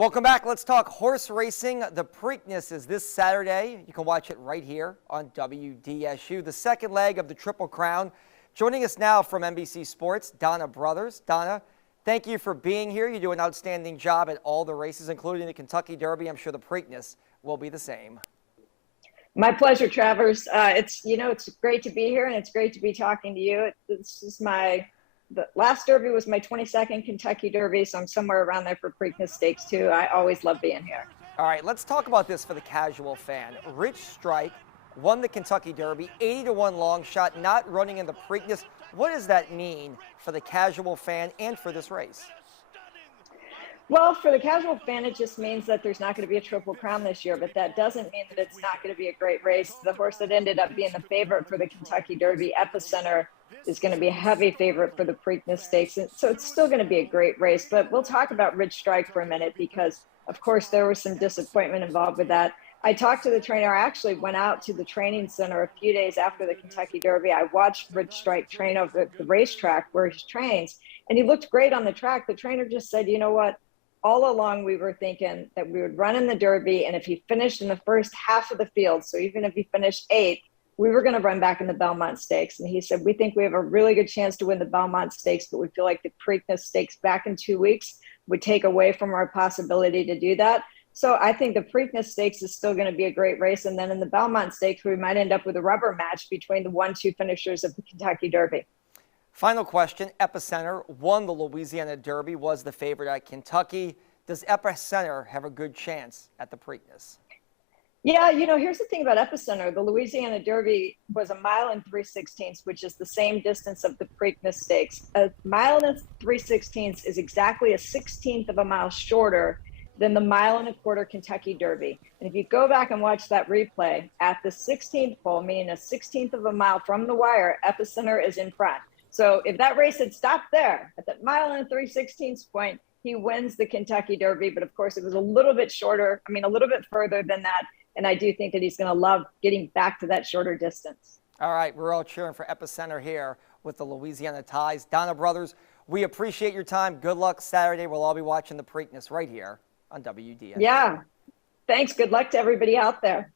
Welcome back. Let's talk horse racing. The Preakness is this Saturday. You can watch it right here on WDSU. The second leg of the Triple Crown. Joining us now from NBC Sports, Donna Brothers. Donna, thank you for being here. You do an outstanding job at all the races, including the Kentucky Derby. I'm sure the Preakness will be the same. My pleasure, Travers. It's great to be here, and it's great to be talking to you. This is the last Derby was my 22nd Kentucky Derby, so I'm somewhere around there for Preakness Stakes too. I always love being here. All right, let's talk about this for the casual fan. Rich Strike won the Kentucky Derby, 80-1 long shot, not running in the Preakness. What does that mean for the casual fan and for this race? Well, for the casual fan, it just means that there's not going to be a Triple Crown this year, but that doesn't mean that it's not going to be a great race. The horse that ended up being the favorite for the Kentucky Derby, Epicenter, is going to be a heavy favorite for the Preakness Stakes. So it's still going to be a great race, but we'll talk about Rich Strike for a minute because, of course, there was some disappointment involved with that. I talked to the trainer. I actually went out to the training center a few days after the Kentucky Derby. I watched Rich Strike train over at the racetrack where he trains, and he looked great on the track. The trainer just said, you know what? All along, we were thinking that we would run in the Derby, and if he finished in the first half of the field, so even if he finished 8th, we were going to run back in the Belmont Stakes. And he said, we think we have a really good chance to win the Belmont Stakes, but we feel like the Preakness Stakes back in 2 weeks would take away from our possibility to do that. So I think the Preakness Stakes is still going to be a great race. And then in the Belmont Stakes, we might end up with a rubber match between the 1-2 finishers of the Kentucky Derby. Final question. Epicenter won the Louisiana Derby, was the favorite at Kentucky. Does Epicenter have a good chance at the Preakness? Yeah, here's the thing about Epicenter. The Louisiana Derby was 1 mile and 3/16, which is the same distance of the Preakness Stakes. 1 mile and 3/16 is exactly a 16th of a mile shorter than the 1.25 mile Kentucky Derby. And if you go back and watch that replay, at the 16th pole, meaning a 16th of a mile from the wire, Epicenter is in front. So if that race had stopped there at that 1 mile and 3/16 point, he wins the Kentucky Derby. But of course, it was a little bit shorter. I mean, a little bit further than that. And I do think that he's going to love getting back to that shorter distance. All right, we're all cheering for Epicenter here with the Louisiana ties. Donna Brothers, we appreciate your time. Good luck Saturday. We'll all be watching the Preakness right here on WDSU. Yeah. Thanks. Good luck to everybody out there.